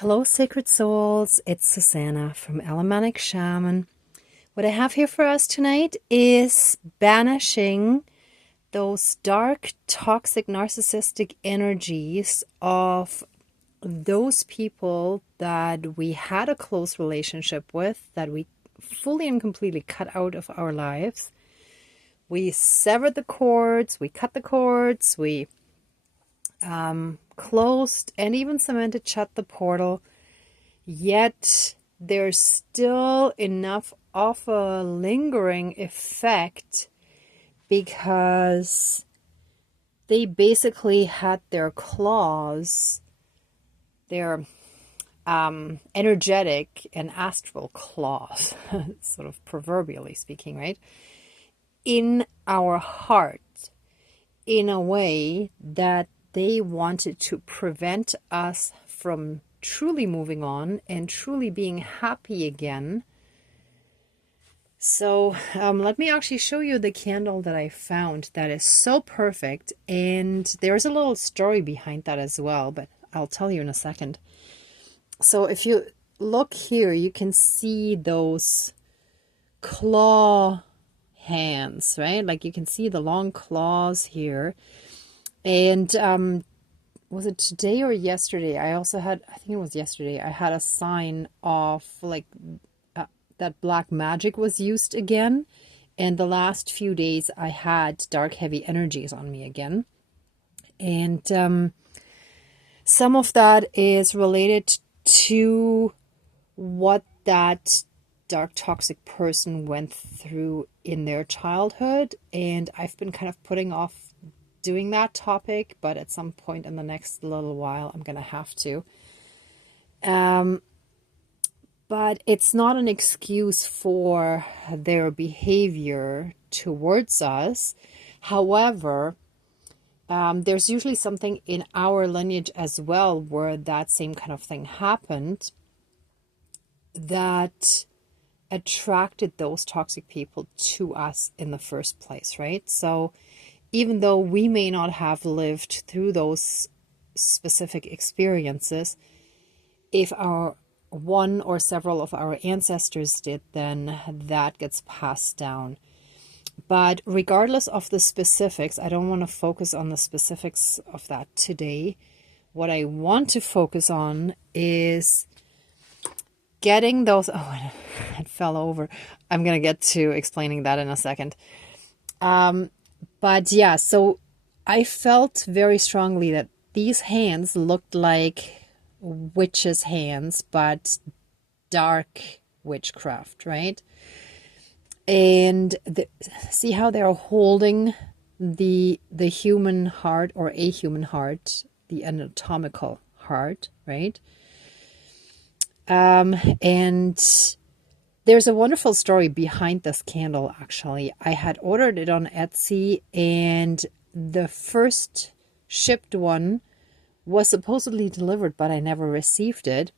Hello, sacred souls. It's Susanna from Alamanic Shaman. What I have here for us tonight is banishing those dark, toxic, narcissistic energies of those people that we had a close relationship with, that we fully and completely cut out of our lives. We severed the cords, we cut the cords, we closed and even cemented shut the portal. Yet there's still enough of a lingering effect because they basically had their claws, their energetic and astral claws, sort of proverbially speaking, right, in our heart in a way that they wanted to prevent us from truly moving on and truly being happy again. So let me actually show you the candle that I found that is so perfect. And there's a little story behind that as well, but I'll tell you in a second. So if you look here, you can see those claw hands, right? Like you can see the long claws here. And was it today or yesterday? I think it was yesterday, I had a sign of like that black magic was used again. And the last few days I had dark, heavy energies on me again. And some of that is related to what that dark, toxic person went through in their childhood. And I've been kind of putting off doing that topic, but at some point in the next little while, I'm going to have to. But it's not an excuse for their behavior towards us. However, there's usually something in our lineage as well where that same kind of thing happened that attracted those toxic people to us in the first place, right? So even though we may not have lived through those specific experiences, if our one or several of our ancestors did, then that gets passed down. But regardless of the specifics, I don't want to focus on the specifics of that today. What I want to focus on is getting those... Oh, it fell over. I'm going to get to explaining that in a second. But yeah, so I felt very strongly that these hands looked like witches' hands, but dark witchcraft, right? And see how they're holding the human heart, or a human heart, the anatomical heart, right? And there's a wonderful story behind this candle, actually. I had ordered it on Etsy, and the first shipped one was supposedly delivered, but I never received it.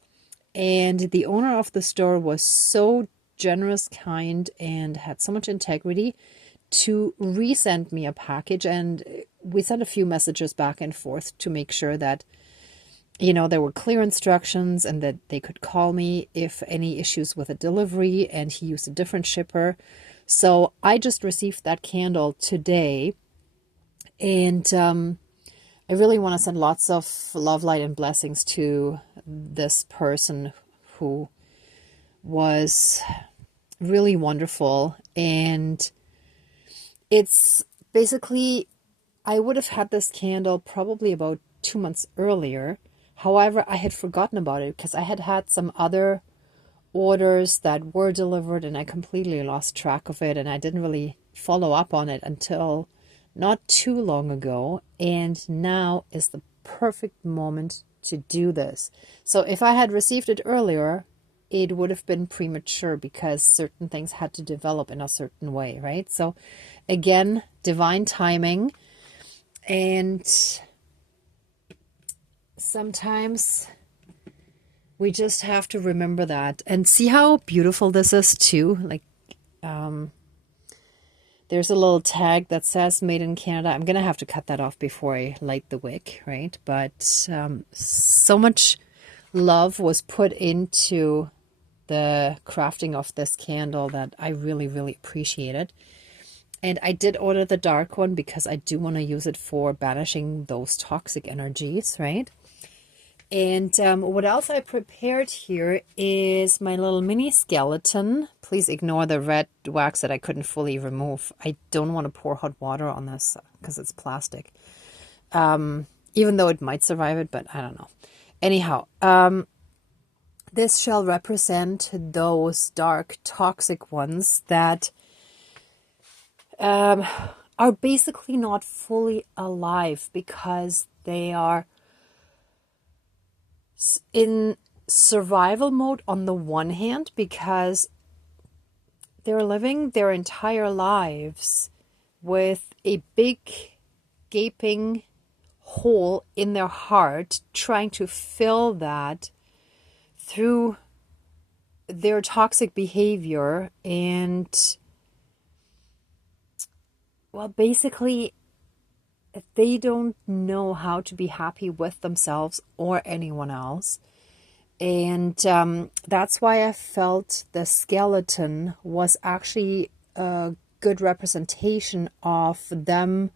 And the owner of the store was so generous, kind, and had so much integrity to resend me a package. And we sent a few messages back and forth to make sure that, you know, there were clear instructions and that they could call me if any issues with a delivery, and he used a different shipper. So I just received that candle today, and I really want to send lots of love, light, and blessings to this person who was really wonderful. And it's basically, I would have had this candle probably about 2 months earlier. However, I had forgotten about it because I had had some other orders that were delivered, and I completely lost track of it, and I didn't really follow up on it until not too long ago. And now is the perfect moment to do this. So if I had received it earlier, it would have been premature because certain things had to develop in a certain way, right? So again, divine timing. And sometimes we just have to remember that. And see how beautiful this is too. Like, there's a little tag that says made in Canada. I'm going to have to cut that off before I light the wick, right? But so much love was put into the crafting of this candle that I really, really appreciated. And I did order the dark one because I do want to use it for banishing those toxic energies, right? And what else I prepared here is my little mini skeleton. Please ignore the red wax that I couldn't fully remove. I don't want to pour hot water on this because it's plastic. Even though it might survive it, but I don't know. Anyhow, this shall represent those dark, toxic ones that are basically not fully alive because they are in survival mode on the one hand, because they're living their entire lives with a big gaping hole in their heart, trying to fill that through their toxic behavior. And well, basically they don't know how to be happy with themselves or anyone else. And that's why I felt the skeleton was actually a good representation of them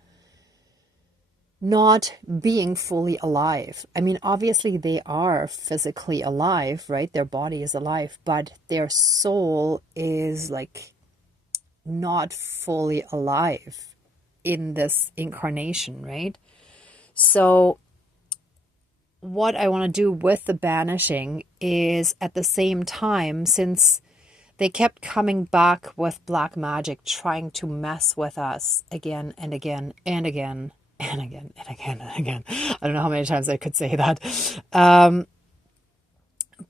not being fully alive. I mean, obviously they are physically alive, right? Their body is alive, but their soul is like not fully alive in this incarnation, right? So what I want to do with the banishing is, at the same time, since they kept coming back with black magic, trying to mess with us again and again and again and again and again and again. I don't know how many times I could say that.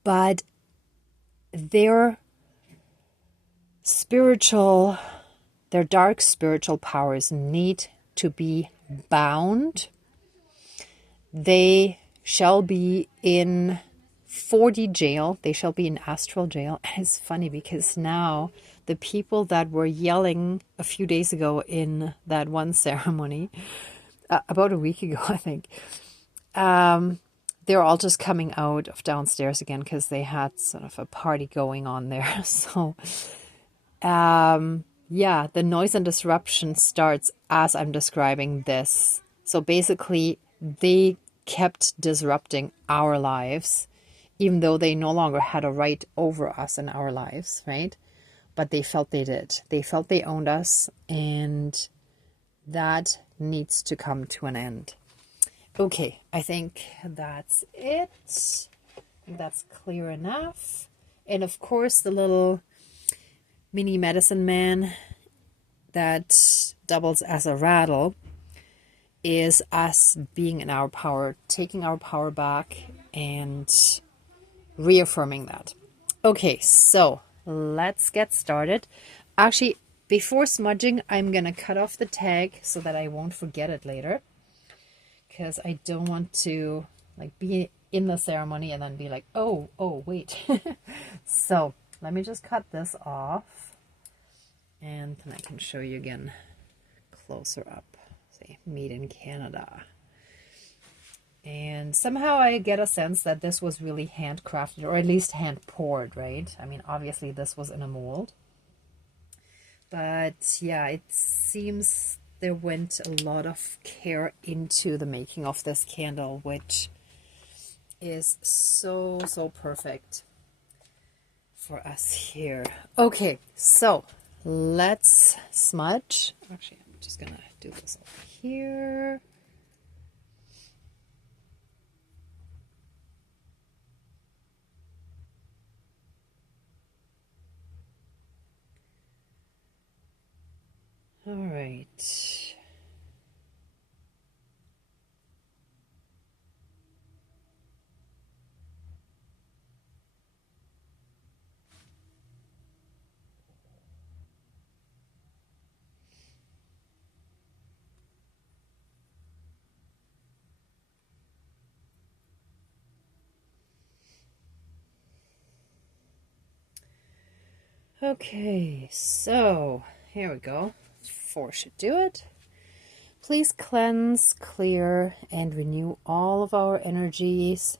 But their dark spiritual powers need to be bound. They shall be in 4D jail. They shall be in astral jail. And it's funny because now the people that were yelling a few days ago in that one ceremony, about a week ago, I think, they're all just coming out of downstairs again because they had sort of a party going on there. So, yeah, the noise and disruption starts as I'm describing this. So basically, they kept disrupting our lives, even though they no longer had a right over us in our lives, right? But they felt they did. They felt they owned us, and that needs to come to an end. Okay, I think that's it. I think that's clear enough. And of course, the little mini medicine man that doubles as a rattle is us being in our power, taking our power back and reaffirming that. Okay, so let's get started. Actually, before smudging, I'm going to cut off the tag so that I won't forget it later, because I don't want to like be in the ceremony and then be like, oh, wait. So let me just cut this off, and then I can show you again closer up. See, made in Canada. And somehow I get a sense that this was really handcrafted, or at least hand poured, right? I mean, obviously this was in a mold. But yeah, it seems there went a lot of care into the making of this candle, which is so, so perfect for us here. Okay, so let's smudge. Actually, I'm just gonna do this over here. All right. Okay, so here we go. 4 should do it. Please cleanse, clear, and renew all of our energies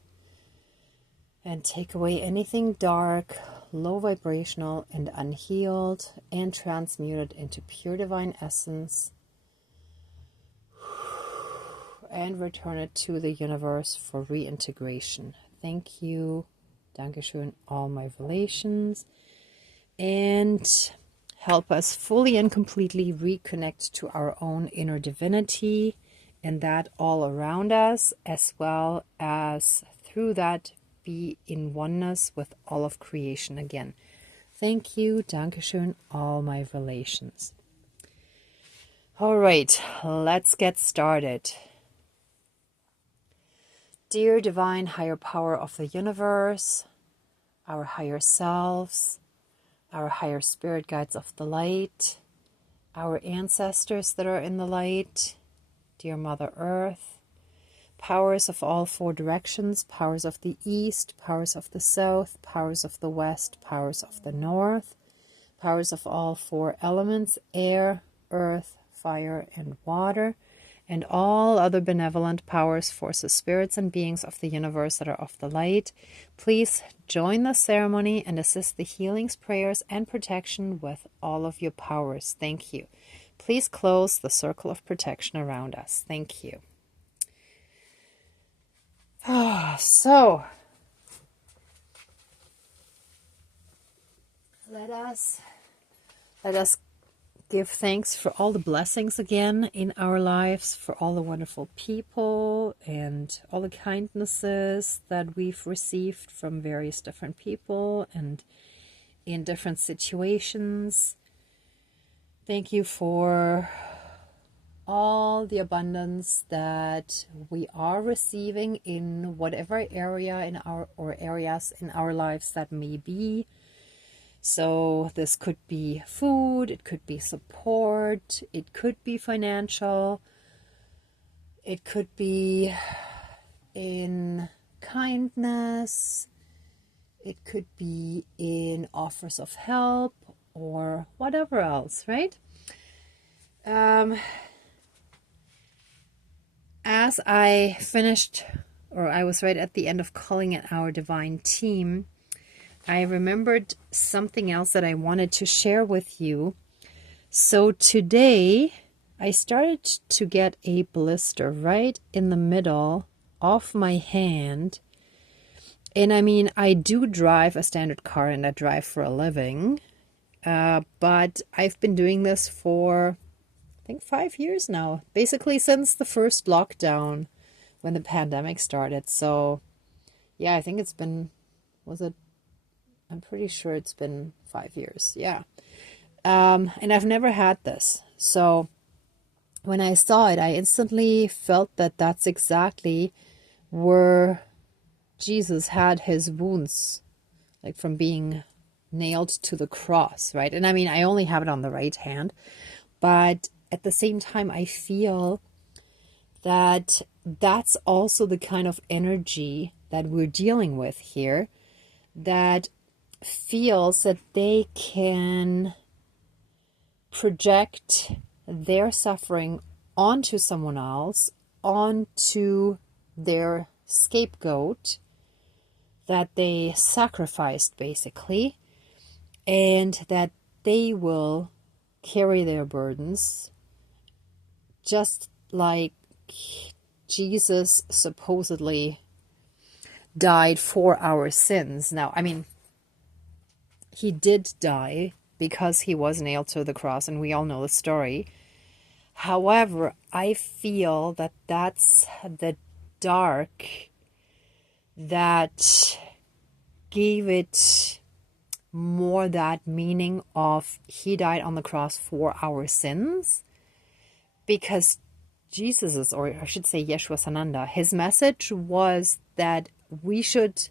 And take away anything dark, low vibrational, and unhealed, and transmute it into pure divine essence. And return it to the universe for reintegration. Thank you. Dankeschön, all my relations. And help us fully and completely reconnect to our own inner divinity, and that all around us, as well as through that be in oneness with all of creation again. Thank you. Dankeschön, all my relations. All right, let's get started. Dear divine higher power of the universe, our higher selves, our higher spirit guides of the light, our ancestors that are in the light, dear Mother Earth, powers of all four directions, powers of the east, powers of the south, powers of the west, powers of the north, powers of all four elements, air, earth, fire, and water, and all other benevolent powers, forces, spirits, and beings of the universe that are of the light. Please join the ceremony and assist the healings, prayers, and protection with all of your powers. Thank you. Please close the circle of protection around us. Thank you. So, let us give thanks for all the blessings again in our lives, for all the wonderful people and all the kindnesses that we've received from various different people and in different situations. Thank you for all the abundance that we are receiving in whatever area in our or areas in our lives that may be. So this could be food, it could be support, it could be financial, it could be in kindness, it could be in offers of help or whatever else, right? As I finished, or I was right at the end of calling it our divine team, I remembered something else that I wanted to share with you. So today I started to get a blister right in the middle of my hand. And I mean, I do drive a standard car and I drive for a living. But I've been doing this for, I think, 5 years now. Basically since the first lockdown when the pandemic started. So yeah, I think it's been, I'm pretty sure it's been 5 years. Yeah. And I've never had this. So when I saw it, I instantly felt that that's exactly where Jesus had his wounds, like from being nailed to the cross, right? And I mean, I only have it on the right hand, but at the same time, I feel that that's also the kind of energy that we're dealing with here, that feels that they can project their suffering onto someone else, onto their scapegoat that they sacrificed basically, and that they will carry their burdens just like Jesus supposedly died for our sins. Now, I mean, he did die because he was nailed to the cross, and we all know the story. However, I feel that that's the dark that gave it more that meaning of he died on the cross for our sins, because Jesus's, or I should say Yeshua Sananda, his message was that we should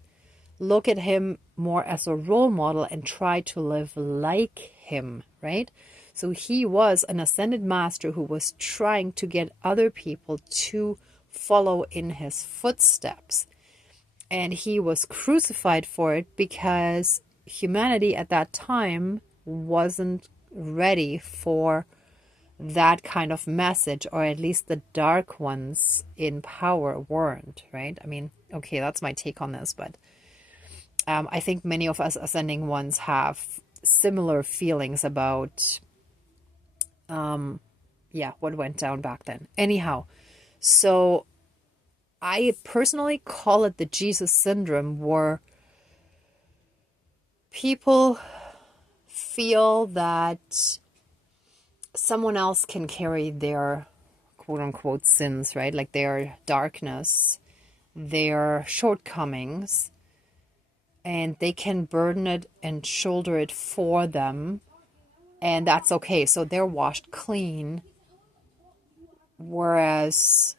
look at him more as a role model and try to live like him, right? So he was an ascended master who was trying to get other people to follow in his footsteps. And he was crucified for it because humanity at that time wasn't ready for that kind of message, or at least the dark ones in power weren't, right? I mean, okay, that's my take on this, but I think many of us ascending ones have similar feelings about, yeah, what went down back then. Anyhow, so I personally call it the Jesus syndrome, where people feel that someone else can carry their quote unquote sins, right? Like their darkness, their shortcomings, and they can burden it and shoulder it for them, and that's okay. So they're washed clean. Whereas,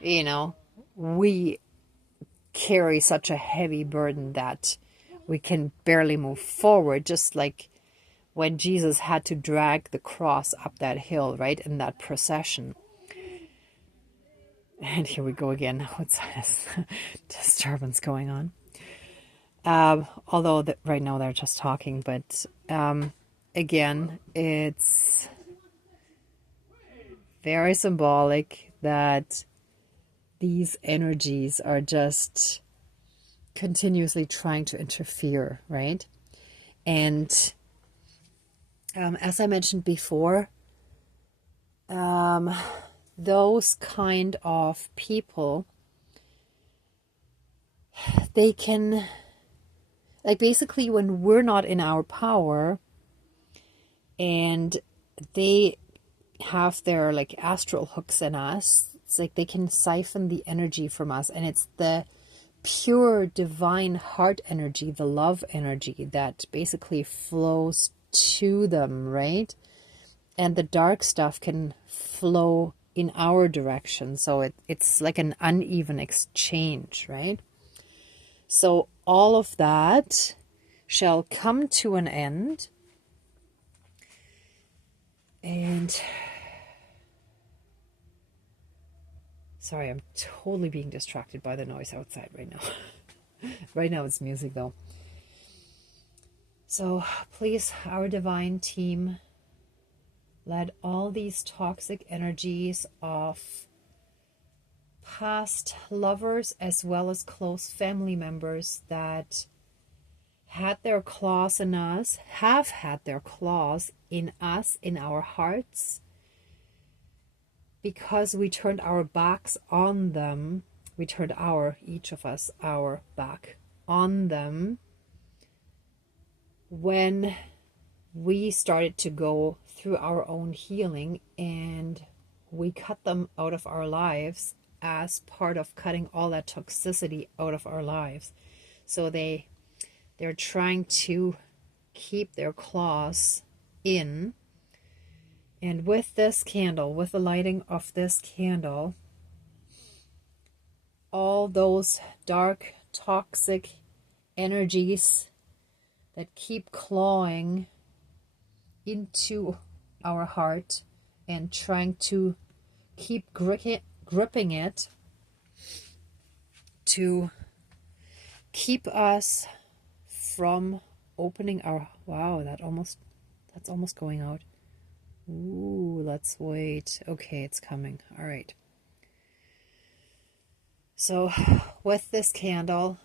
you know, we carry such a heavy burden that we can barely move forward, just like when Jesus had to drag the cross up that hill, right, in that procession. And here we go again. What's this disturbance going on? Although right now they're just talking, but again, it's very symbolic that these energies are just continuously trying to interfere, right? And as I mentioned before, those kind of people, they can, like, basically when we're not in our power and they have their like astral hooks in us, it's like they can siphon the energy from us, and it's the pure divine heart energy, the love energy, that basically flows to them, right? And the dark stuff can flow in our direction, so it's like an uneven exchange, right? So all of that shall come to an end. And sorry, I'm totally being distracted by the noise outside right now. Right now it's music though. So please, our divine team, let all these toxic energies of past lovers as well as close family members that had their claws in us, have had their claws in us, in our hearts, because we turned our backs on them. We turned each of us, our back on them when we started to go through our own healing, and we cut them out of our lives as part of cutting all that toxicity out of our lives. So they're trying to keep their claws in. And with this candle, with the lighting of this candle, all those dark, toxic energies that keep clawing into our heart and trying to keep gripping it to keep us from opening our... Wow, that's almost going out. Ooh, let's wait. Okay, it's coming. All right. So with this candle,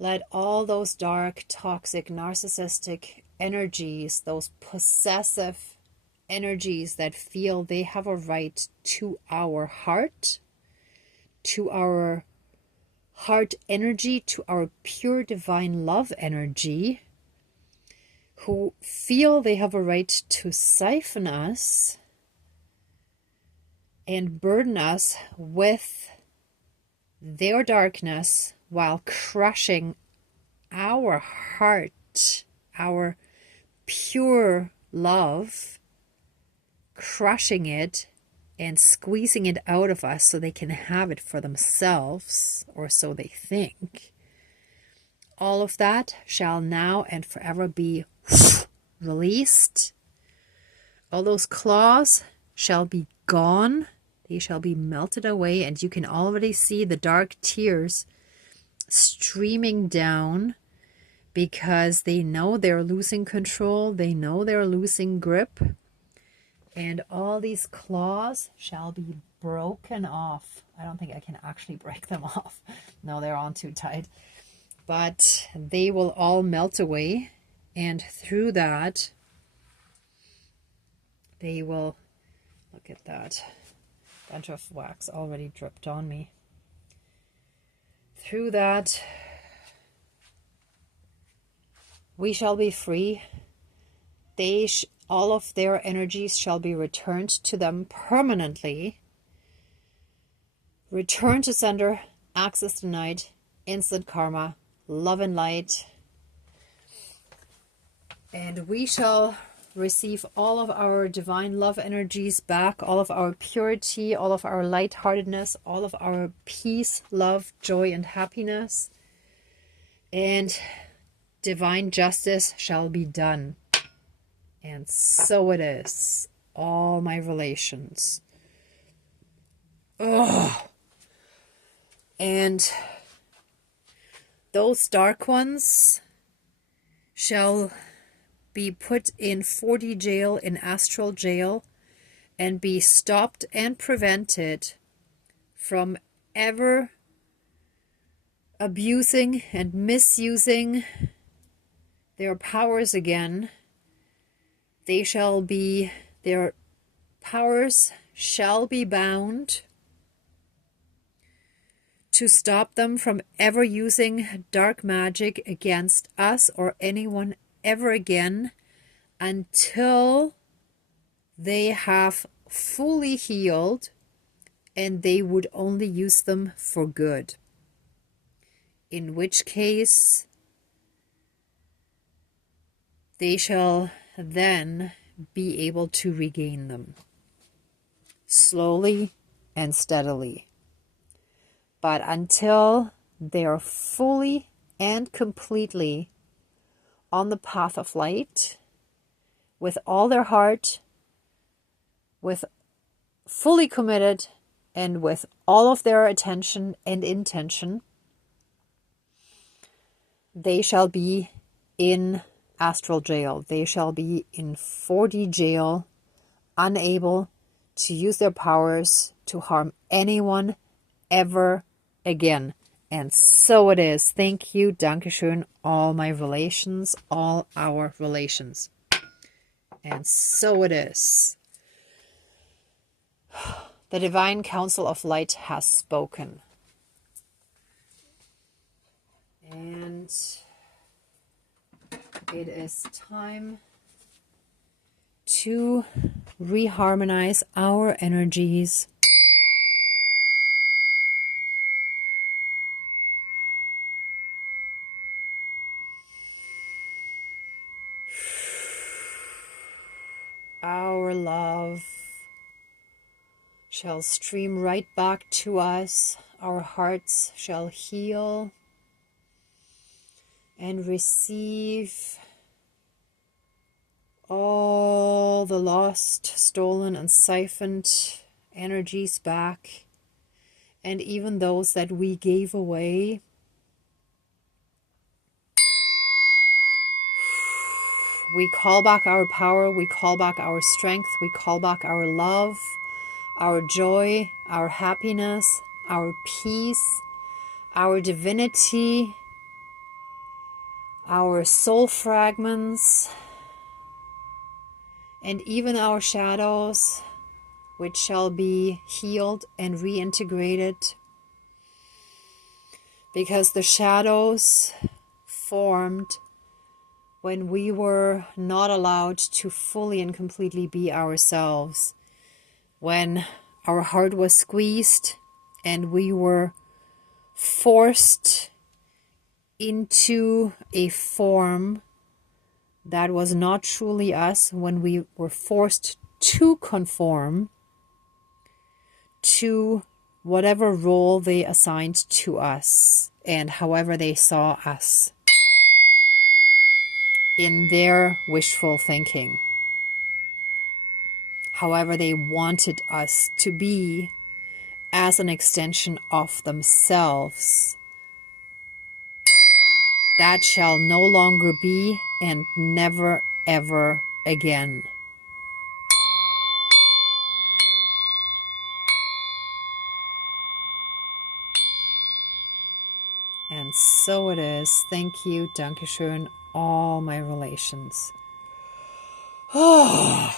let all those dark, toxic, narcissistic energies, those possessive energies that feel they have a right to our heart, to our heart energy, to our pure divine love energy, who feel they have a right to siphon us and burden us with their darkness while crushing our heart, our pure love, crushing it and squeezing it out of us so they can have it for themselves, or so they think. All of that shall now and forever be released. All those claws shall be gone. They shall be melted away, and you can already see the dark tears streaming down because they know they're losing control. They know they're losing grip. And all these claws shall be broken off. I don't think I can actually break them off. No, they're on too tight. but they will all melt away, and through that they will, look at that, bunch of wax already dripped on me. Through that we shall be free. All of their energies shall be returned to them permanently. Return to sender, access denied, instant karma, love and light. And we shall receive all of our divine love energies back, all of our purity, all of our lightheartedness, all of our peace, love, joy, and happiness. And divine justice shall be done. And so it is. All my relations. Oh. And those dark ones shall be put in 4D jail, in astral jail, and be stopped and prevented from ever abusing and misusing their powers again. Their powers shall be bound to stop them from ever using dark magic against us or anyone ever again until they have fully healed and they would only use them for good. In which case, they shall then be able to regain them slowly and steadily. But until they are fully and completely on the path of light, with all their heart, with fully committed, and with all of their attention and intention, they shall be in astral jail. They shall be in 4D jail, unable to use their powers to harm anyone ever again. And so it is. Thank you, Dankeschön, all my relations, all our relations. And so it is. The Divine Council of Light has spoken. And it is time to reharmonize our energies. Our love shall stream right back to us. Our hearts shall heal and receive all the lost, stolen, and siphoned energies back, and even those that we gave away. We call back our power, we call back our strength, we call back our love, our joy, our happiness, our peace, our divinity, our soul fragments, and even our shadows, which shall be healed and reintegrated, because the shadows formed when we were not allowed to fully and completely be ourselves, when our heart was squeezed and we were forced into a form that was not truly us, when we were forced to conform to whatever role they assigned to us and however they saw us in their wishful thinking, however they wanted us to be as an extension of themselves. That shall no longer be, and never ever again. And so it is. Thank you, Dankeschön, all my relations. Oh.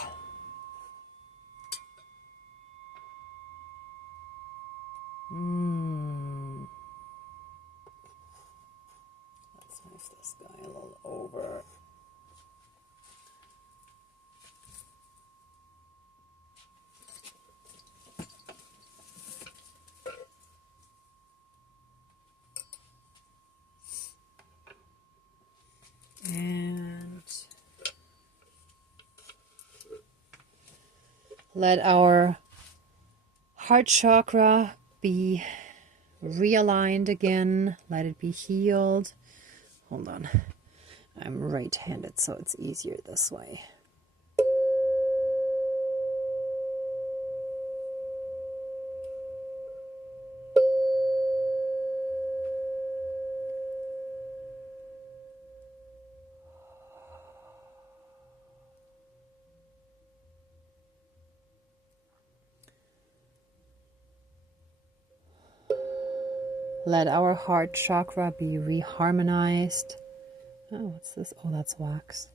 Let's move this guy a little over. And let our heart chakra be realigned again. Let it be healed. Hold on. I'm right-handed, so it's easier this way. Let our heart chakra be reharmonized. Oh, what's this? Oh, that's wax.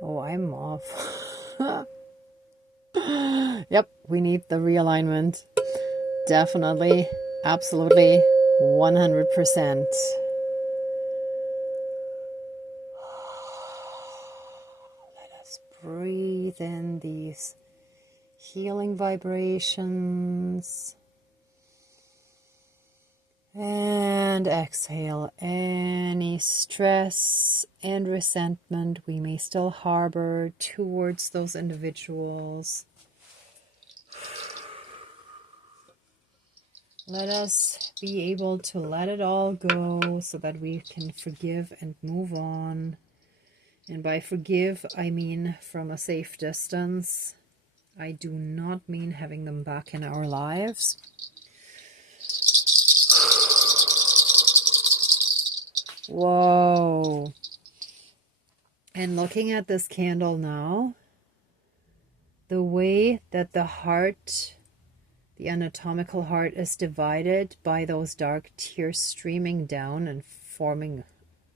Oh, I'm off. Yep, we need the realignment. Definitely, absolutely, 100%. Let us breathe in these healing vibrations. And exhale any stress and resentment we may still harbor towards those individuals. Let us be able to let it all go so that we can forgive and move on. And by forgive, I mean from a safe distance. I do not mean having them back in our lives. Whoa. And looking at this candle now, the way that the heart, the anatomical heart, is divided by those dark tears streaming down and forming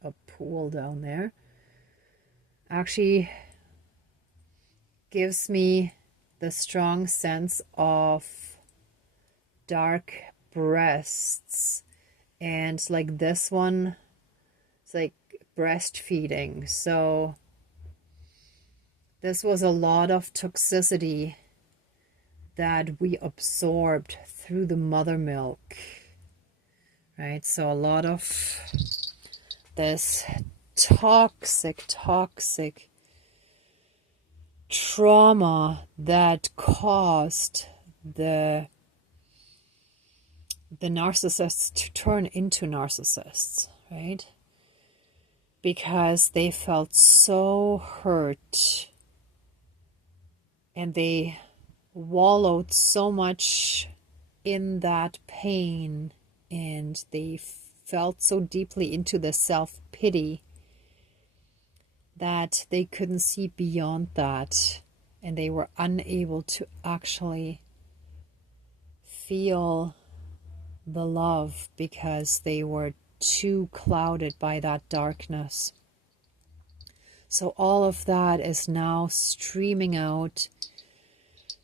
a pool down there, actually gives me the strong sense of dark breasts. And like this one, it's like breastfeeding. So this was a lot of toxicity that we absorbed through the mother milk, right? So a lot of this toxic trauma that caused the narcissists to turn into narcissists, right? Because they felt so hurt and they wallowed so much in that pain, and they felt so deeply into the self-pity that they couldn't see beyond that, and they were unable to actually feel the love because they were too clouded by that darkness. So all of that is now streaming out.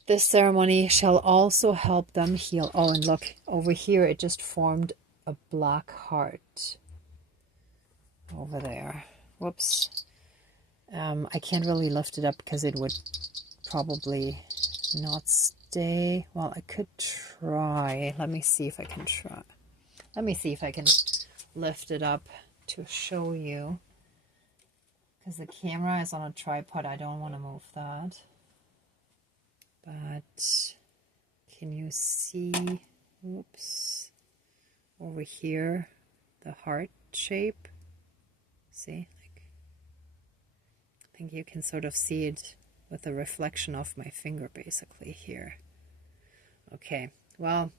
This ceremony shall also help them heal. Oh, and look, over here it just formed a black heart. Over there. Whoops. I can't really lift it up because it would probably not stay. Well, I could try. Let me see if I can try. Let me see if I can lift it up to show you. Because the camera is on a tripod. I don't want to move that. But can you see, oops, over here, the heart shape? See, like, I think you can sort of see it with the reflection of my finger basically here. Okay, well,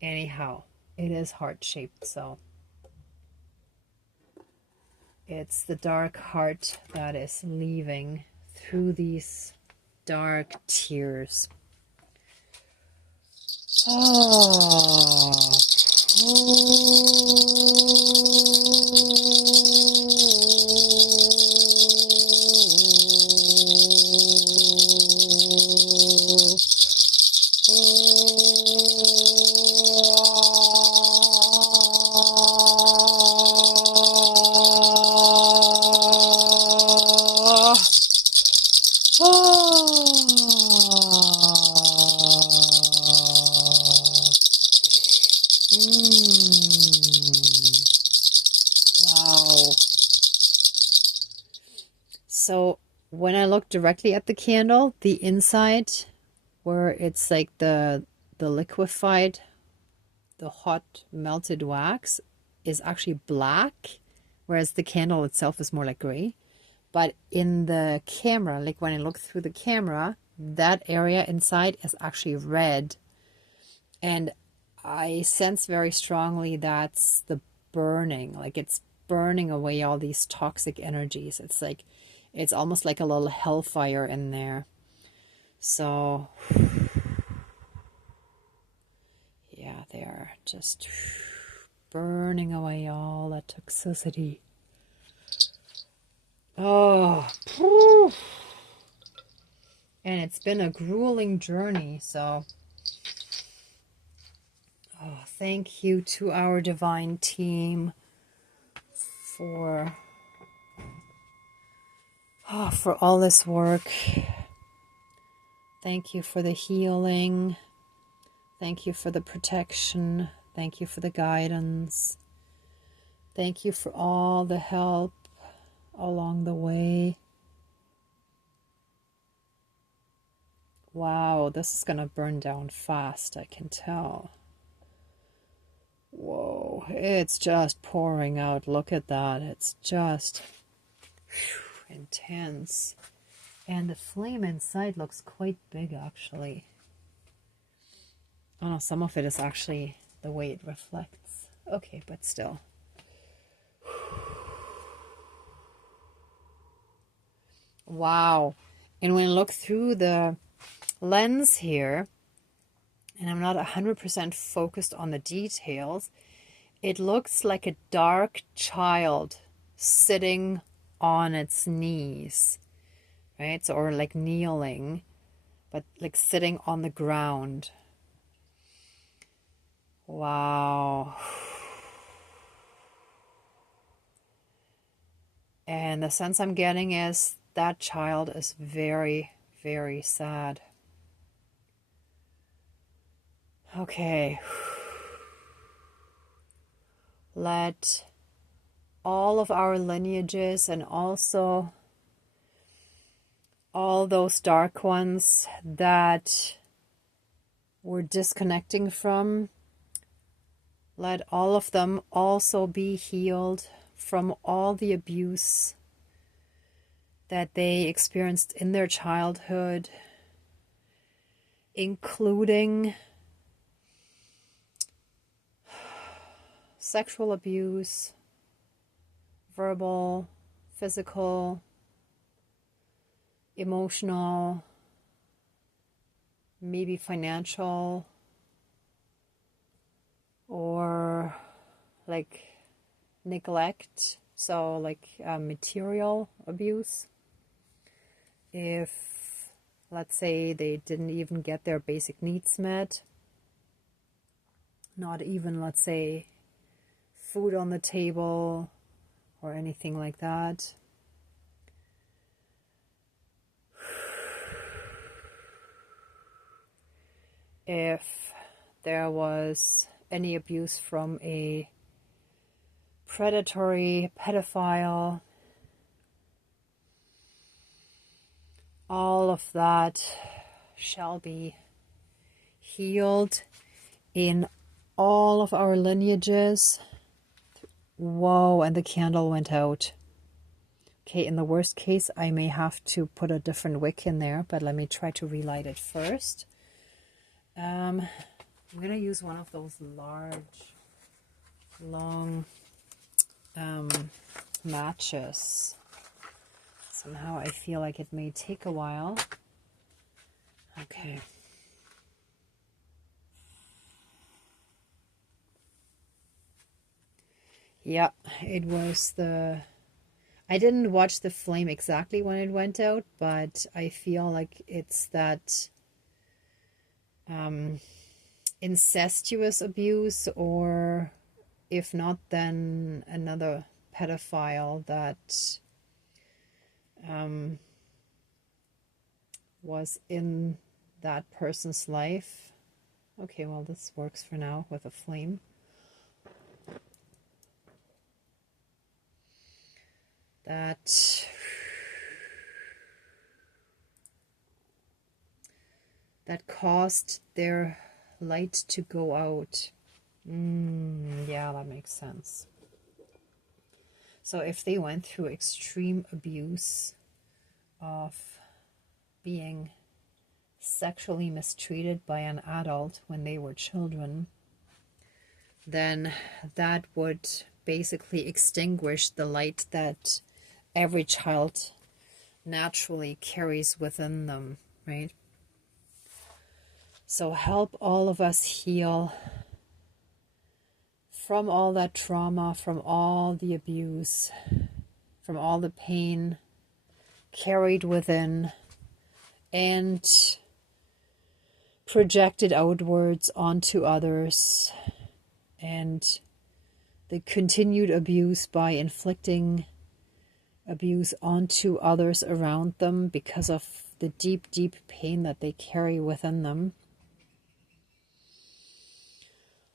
anyhow, it is heart shaped, so it's the dark heart that is leaving through these dark tears. Oh. Wow. So when I look directly at the candle, the inside where it's like the liquefied, the hot melted wax is actually black, whereas the candle itself is more like gray. But in the camera, like when I look through the camera, that area inside is actually red. And I sense very strongly that's the burning, like it's burning away all these toxic energies. It's like, it's almost like a little hellfire in there. So, yeah, they're just burning away all that toxicity. Oh, and it's been a grueling journey, so thank you to our divine team for all this work. Thank you for the healing. Thank you for the protection. Thank you for the guidance. Thank you for all the help along the way. Wow, this is going to burn down fast, I can tell. Whoa, it's just pouring out. Look at that. It's just intense. And the flame inside looks quite big, actually. Oh, some of it is actually the way it reflects. Okay, but still. Wow. And when I look through the lens here, and I'm not 100% focused on the details, it looks like a dark child sitting on its knees, right? So, or like kneeling, but like sitting on the ground. Wow. And the sense I'm getting is that child is very, very sad. Okay. Let all of our lineages and also all those dark ones that we're disconnecting from, let all of them also be healed from all the abuse that they experienced in their childhood, including sexual abuse, verbal, physical, emotional, maybe financial, or like neglect, so like material abuse. If, let's say, they didn't even get their basic needs met, not even, let's say, food on the table or anything like that. If there was any abuse from a predatory pedophile, all of that shall be healed in all of our lineages. Whoa, and the candle went out. Okay, in the worst case, I may have to put a different wick in there, but let me try to relight it first. I'm going to use one of those large, long matches. Somehow I feel like it may take a while. Okay. Yeah, it was I didn't watch the flame exactly when it went out, but I feel like it's that incestuous abuse, or if not, then another pedophile that was in that person's life. Okay, well, this works for now with a flame. That caused their light to go out. Yeah, that makes sense. So if they went through extreme abuse of being sexually mistreated by an adult when they were children, then that would basically extinguish the light that every child naturally carries within them, right? So help all of us heal from all that trauma, from all the abuse, from all the pain carried within and projected outwards onto others, and the continued abuse by inflicting abuse onto others around them because of the deep, deep pain that they carry within them.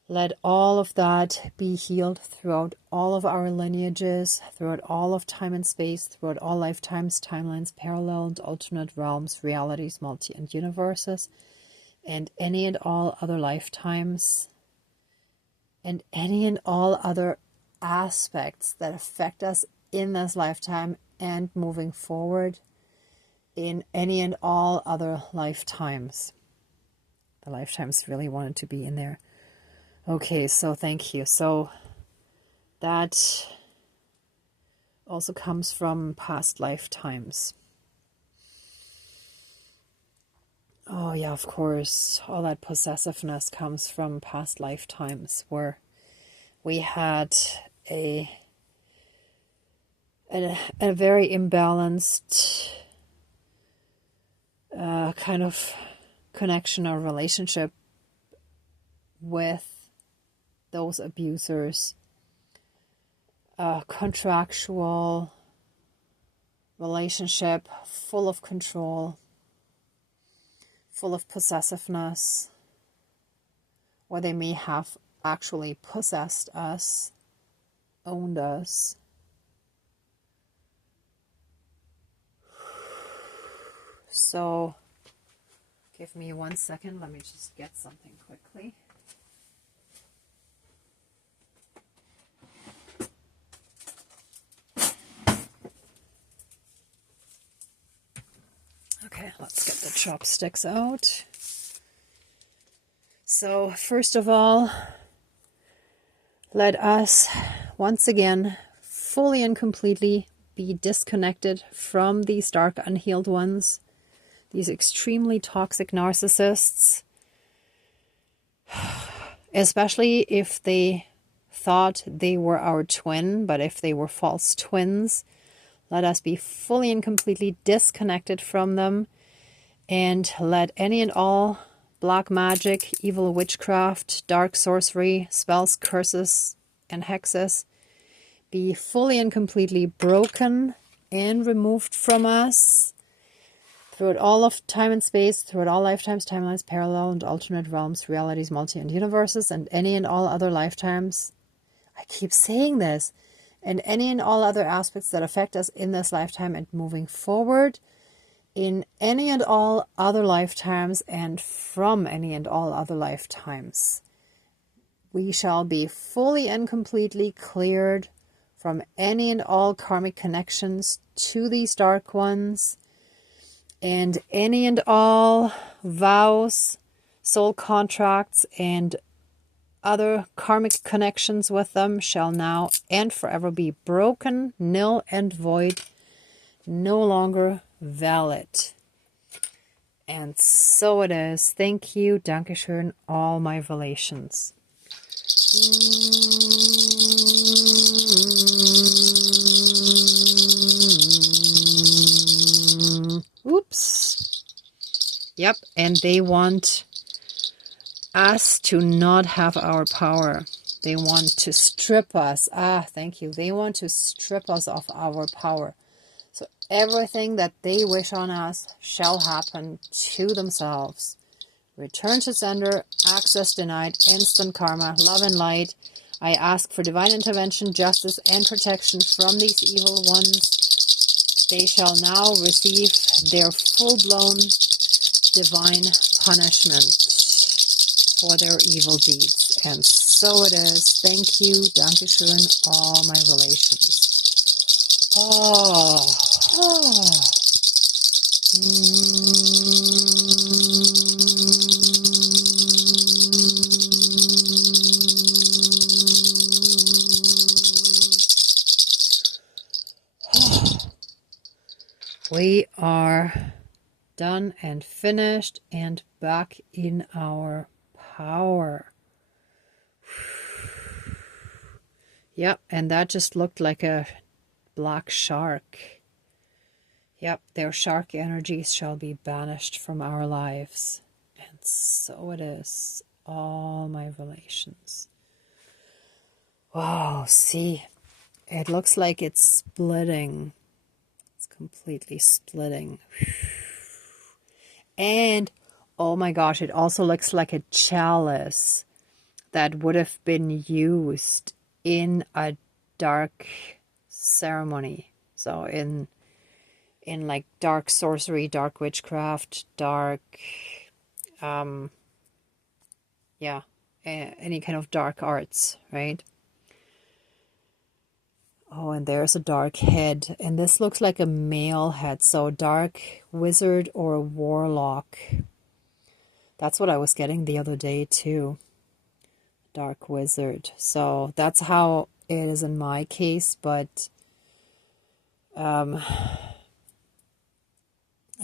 Let all of that be healed throughout all of our lineages, throughout all of time and space, throughout all lifetimes, timelines, parallel and alternate realms, realities, multi and universes, and any and all other lifetimes, and any and all other aspects that affect us in this lifetime and moving forward in any and all other lifetimes. The lifetimes really wanted to be in there. Okay, so thank you. So that also comes from past lifetimes. Oh yeah, of course. All that possessiveness comes from past lifetimes where we had a very imbalanced kind of connection or relationship with those abusers. A contractual relationship full of control, full of possessiveness, where they may have actually possessed us, owned us. So, give me 1 second. Let me just get something quickly. Okay, let's get the chopsticks out. So, first of all, let us once again fully and completely be disconnected from these dark unhealed ones, these extremely toxic narcissists, especially if they thought they were our twin, but if they were false twins, let us be fully and completely disconnected from them, and let any and all black magic, evil witchcraft, dark sorcery, spells, curses, and hexes be fully and completely broken and removed from us throughout all of time and space, throughout all lifetimes, timelines, parallel and alternate realms, realities, multi and universes, and any and all other lifetimes. I keep saying this. And any and all other aspects that affect us in this lifetime and moving forward in any and all other lifetimes and from any and all other lifetimes. We shall be fully and completely cleared from any and all karmic connections to these dark ones, and any and all vows, soul contracts, and other karmic connections with them shall now and forever be broken, nil and void, no longer valid. And so it is. Thank you, Dankeschön, all my relations. Oops. Yep, and they want us to not have our power. They want to strip us. Ah, thank you. They want to strip us of our power. So everything that they wish on us shall happen to themselves. Return to sender, access denied, instant karma, love and light. I ask for divine intervention, justice, and protection from these evil ones. They shall now receive their full-blown divine punishment for their evil deeds. And so it is. Thank you. Dankeschön, all my relations. Oh. We are done and finished and back in our power. Yep, and that just looked like a black shark. Yep, their shark energies shall be banished from our lives. And so it is. All my relations. Wow, see, it looks like it's splitting. It's completely splitting. And, oh my gosh, it also looks like a chalice that would have been used in a dark ceremony. So in like dark sorcery, dark witchcraft, dark, yeah, any kind of dark arts, right? Oh, and there's a dark head. And this looks like a male head. So dark wizard or warlock. That's what I was getting the other day too. Dark wizard. So that's how it is in my case. But a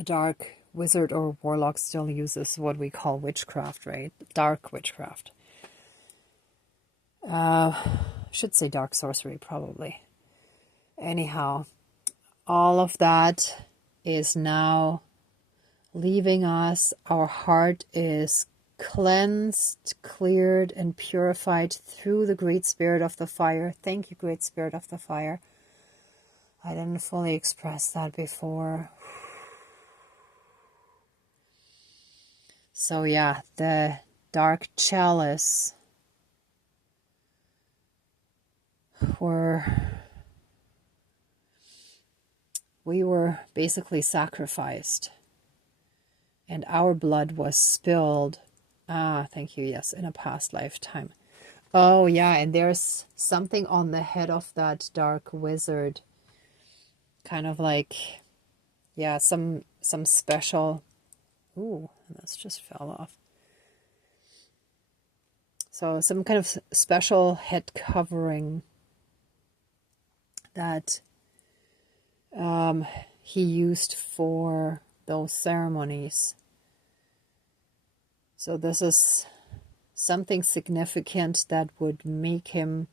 dark wizard or warlock still uses what we call witchcraft, right? Dark witchcraft. Should say dark sorcery probably. Anyhow, all of that is now leaving us. Our heart is cleansed, cleared, and purified through the Great Spirit of the Fire. Thank you, Great Spirit of the Fire. I didn't fully express that before. So yeah, the dark chalice we were basically sacrificed. And our blood was spilled. Ah, thank you. Yes, in a past lifetime. Oh, yeah. And there's something on the head of that dark wizard. Kind of like, yeah, some special. Ooh, this just fell off. So some kind of special head covering that he used for those ceremonies. So this is something significant that would make him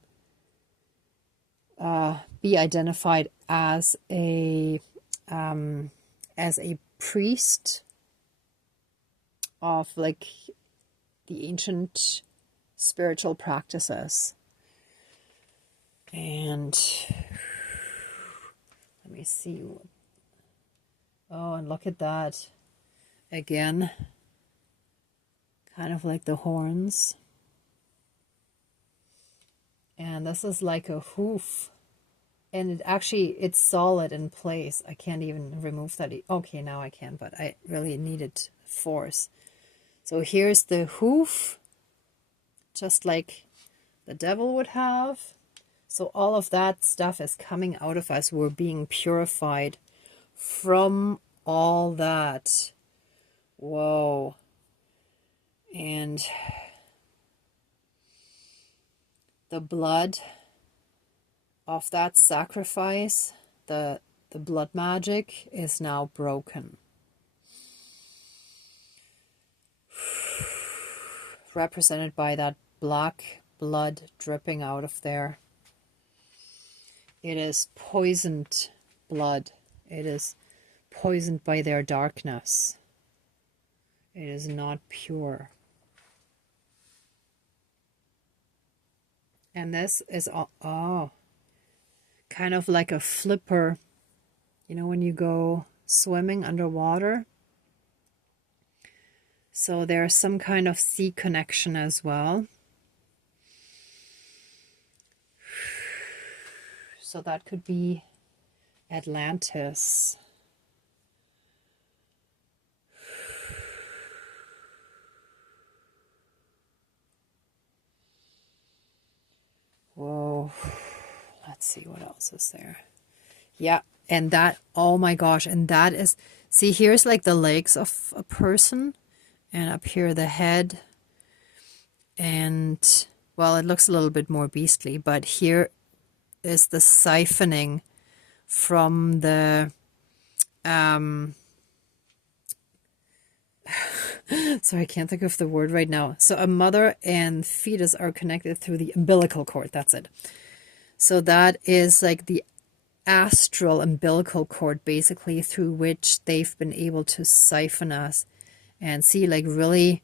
be identified as a priest of like the ancient spiritual practices. And let me see. Oh, and look at that again. Kind of like the horns. And this is like a hoof. And it's solid in place. I can't even remove that. Okay, now I can, but I really needed force. So here's the hoof, just like the devil would have. So all of that stuff is coming out of us. We're being purified from all that. Whoa. And the blood of that sacrifice, the blood magic is now broken. Represented by that black blood dripping out of there. It is poisoned blood. It is poisoned by their darkness. It is not pure. And this is, oh, kind of like a flipper. You know, when you go swimming underwater. So there's some kind of sea connection as well. So that could be Atlantis. Whoa. Let's see what else is there. Yeah, and that, oh my gosh, and that is, see, here's like the legs of a person, and up here the head, and, well, it looks a little bit more beastly, but here is the siphoning from the, sorry, I can't think of the word right now. So a mother and fetus are connected through the umbilical cord, that's it. So that is like the astral umbilical cord, basically, through which they've been able to siphon us. And see, like, really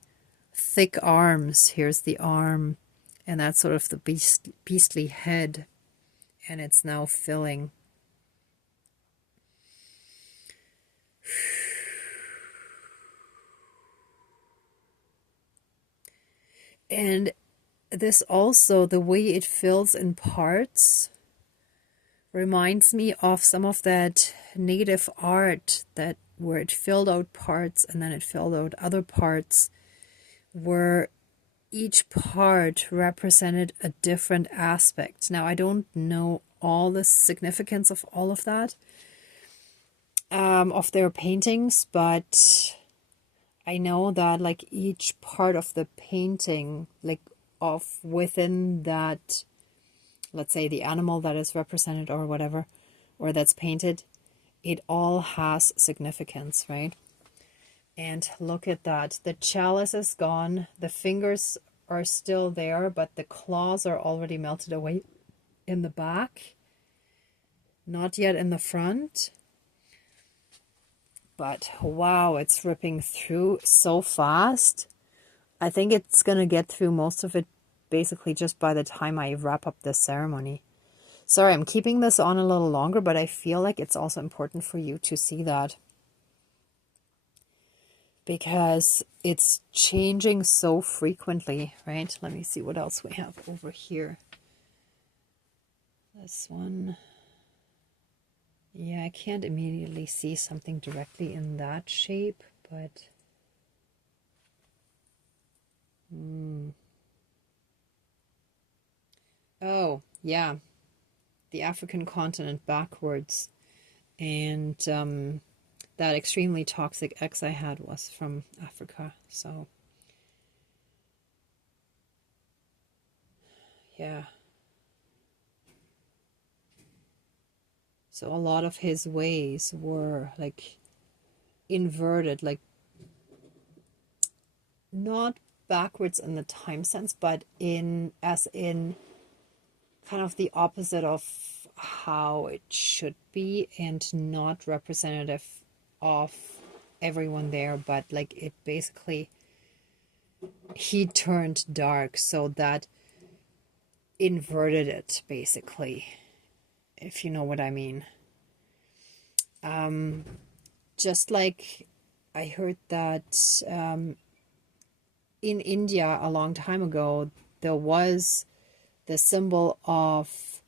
thick arms. Here's the arm, and that's sort of the beastly head, and it's now filling. And this also, the way it fills in parts, reminds me of some of that native art that where it filled out parts and then it filled out other parts, where each part represented a different aspect. Now, I don't know all the significance of all of that, of their paintings, but I know that like each part of the painting, like of within that, let's say the animal that is represented or whatever, or that's painted, it all has significance, right? And look at that. The chalice is gone. The fingers are still there, but the claws are already melted away in the back. Not yet in the front. But wow, it's ripping through so fast. I think it's going to get through most of it basically just by the time I wrap up this ceremony. Sorry, I'm keeping this on a little longer, but I feel like it's also important for you to see that, because it's changing so frequently, right? Let me see what else we have over here. This one. Yeah, I can't immediately see something directly in that shape, but oh, yeah. The African continent backwards. And that extremely toxic ex I had was from Africa. So, yeah. So a lot of his ways were like inverted, like not backwards in the time sense, but as in kind of the opposite of how it should be, and not representative of everyone there, but like it basically, he turned dark, so that inverted it basically, if you know what I mean. Just like I heard that in India a long time ago, there was the symbol of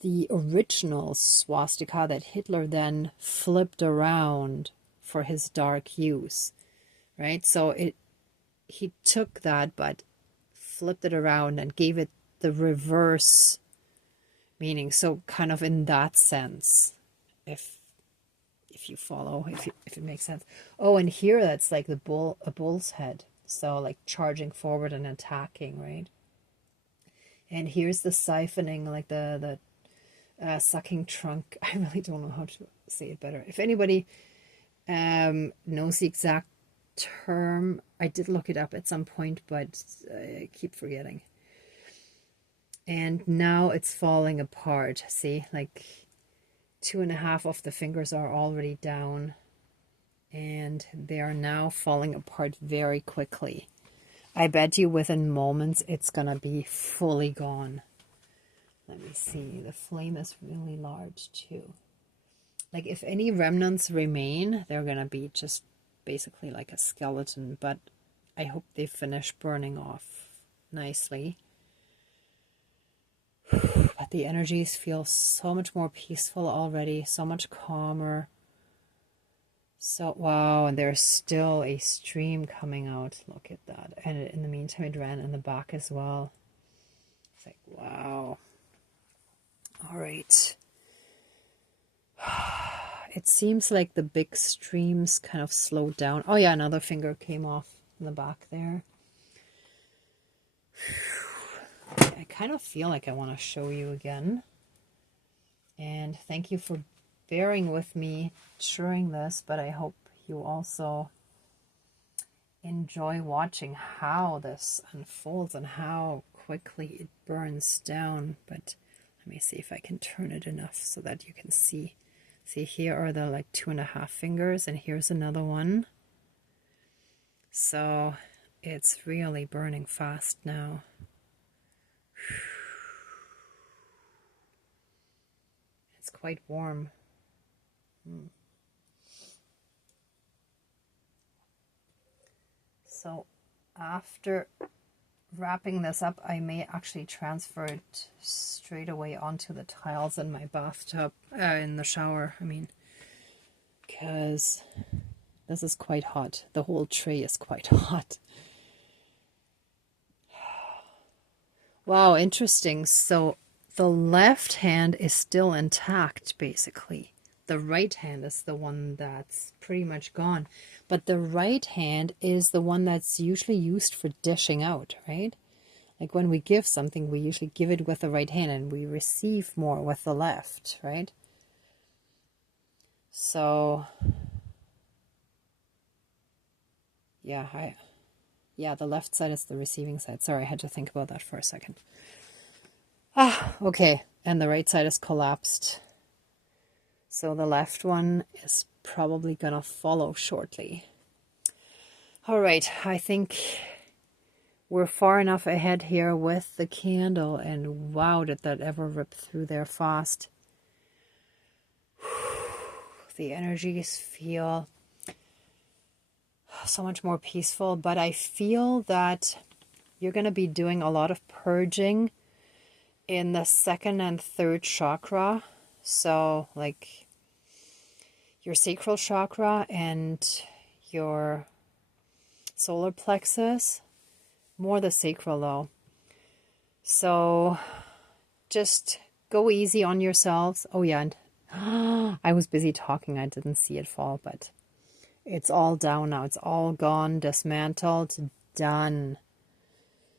the original swastika that Hitler then flipped around for his dark use, right? So he took that but flipped it around and gave it the reverse meaning. So kind of in that sense, if you follow, if it makes sense. Oh, and here that's like a bull's head. So like charging forward and attacking, right? And here's the siphoning, like the sucking trunk. I really don't know how to say it better. If anybody knows the exact term, I did look it up at some point, but I keep forgetting. And now it's falling apart. See, like 2.5 of the fingers are already down. And they are now falling apart very quickly. I bet you within moments it's going to be fully gone. Let me see. The flame is really large too. Like if any remnants remain, they're going to be just basically like a skeleton. But I hope they finish burning off nicely. But the energies feel so much more peaceful already, so much calmer. So, wow, and there's still a stream coming out. Look at that. And in the meantime, it ran in the back as well. It's like, wow. All right. It seems like the big streams kind of slowed down. Oh, yeah, another finger came off in the back there. I kind of feel like I want to show you again. And thank you for bearing with me during this, but I hope you also enjoy watching how this unfolds and how quickly it burns down. But let me see if I can turn it enough so that you can see. See, here are the like 2.5 fingers, and here's another one. So it's really burning fast now. It's quite warm. So after wrapping this up, I may actually transfer it straight away onto the tiles in my bathtub, in the shower, I mean, because this is quite hot. The whole tray is quite hot. Wow, interesting. So the left hand is still intact, basically. The right hand is the one that's pretty much gone. But the right hand is the one that's usually used for dishing out, right? Like when we give something, we usually give it with the right hand and we receive more with the left, right? So, yeah, the left side is the receiving side. Sorry, I had to think about that for a second. Okay, and the right side is collapsed. So the left one is probably gonna follow shortly. All right, I think we're far enough ahead here with the candle, and wow, did that ever rip through there fast. The energies feel so much more peaceful, but I feel that you're going to be doing a lot of purging in the second and third chakra. So like your sacral chakra and your solar plexus, more the sacral though. So just go easy on yourselves. Oh yeah, and I was busy talking, I didn't see it fall, but it's all down now. It's all gone, dismantled, done.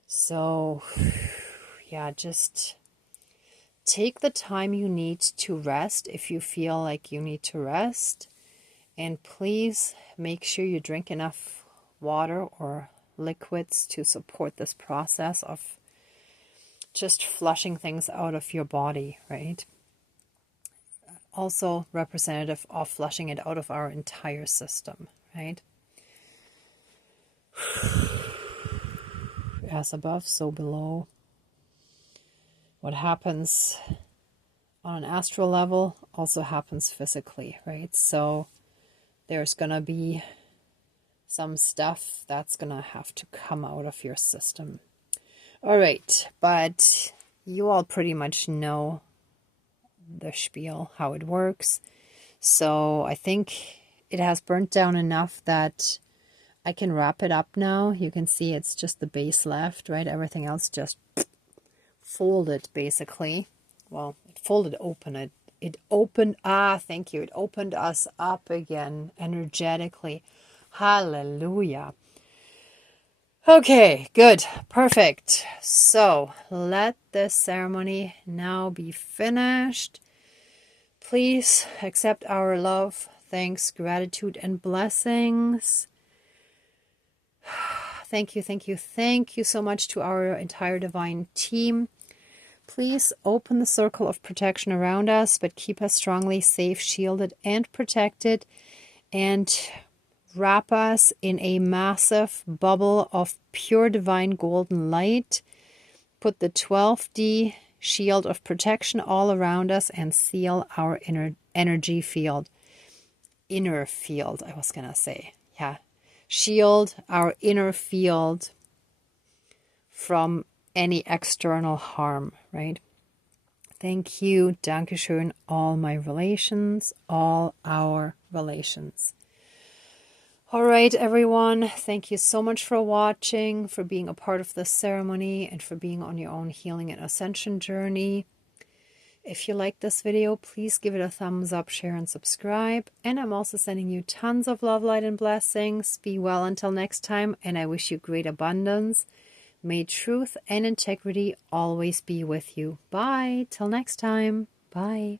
So yeah, just take the time you need to rest if you feel like you need to rest. And please make sure you drink enough water or liquids to support this process of just flushing things out of your body, right? Also representative of flushing it out of our entire system, right? As above, so below. What happens on an astral level also happens physically, right? So there's going to be some stuff that's going to have to come out of your system. All right, but you all pretty much know the spiel, how it works. So I think it has burnt down enough that I can wrap it up now. You can see it's just the base left, right? Everything else just folded, basically. Well, it folded open. It opened, thank you. It opened us up again energetically. Hallelujah. Okay, good, perfect. So let this ceremony now be finished. Please accept our love, thanks, gratitude, and blessings. Thank you, thank you, thank you so much to our entire divine team. Please open the circle of protection around us, but keep us strongly safe, shielded, and protected, and wrap us in a massive bubble of pure divine golden light. Put the 12D shield of protection all around us and seal our inner energy field. Inner field, I was going to say. Yeah. Shield our inner field from any external harm, right? Thank you. Dankeschön. All my relations, all our relations. All right, everyone. Thank you so much for watching, for being a part of this ceremony, and for being on your own healing and ascension journey. If you like this video, please give it a thumbs up, share, and subscribe. And I'm also sending you tons of love, light, and blessings. Be well until next time, and I wish you great abundance. May truth and integrity always be with you. Bye. Till next time. Bye.